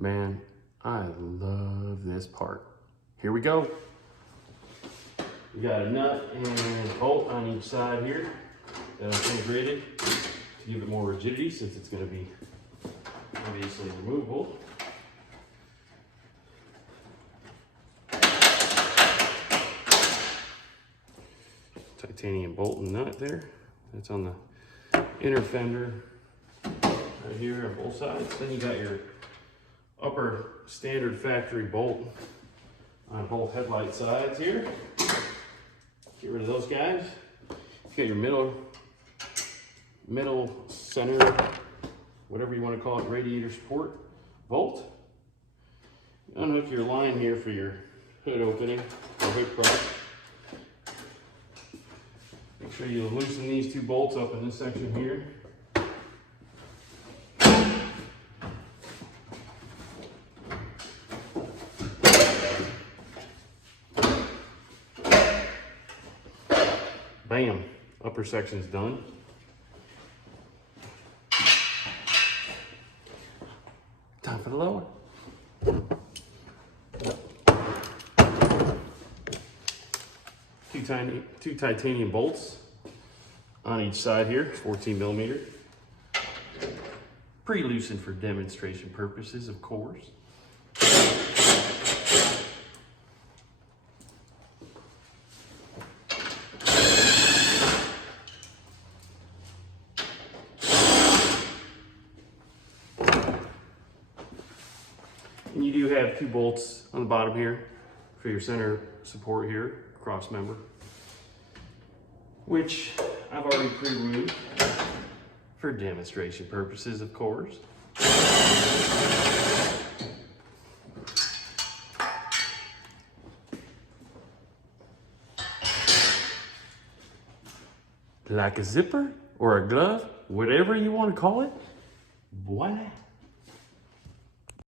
Man, I love this part. Here we go. We got a nut and bolt on each side here that's integrated to give it more rigidity since it's going to be obviously removable. Titanium bolt and nut there. That's on the inner fender right here on both sides. Then you got your upper standard factory bolt on both headlight sides here. Get rid of those guys. You got your middle center, whatever you want to call it, radiator support bolt. Unhook your line here for your hood opening or hood cross. Make sure you loosen these two bolts up in this section here. Bam, upper section's done. Time for the lower. Two titanium bolts on each side here, 14 millimeter. Pre-loosened for demonstration purposes, of course. And you do have two bolts on the bottom here for your center support here, cross member, which I've already pre-removed for demonstration purposes, of course. Like a zipper or a glove, whatever you want to call it, voila.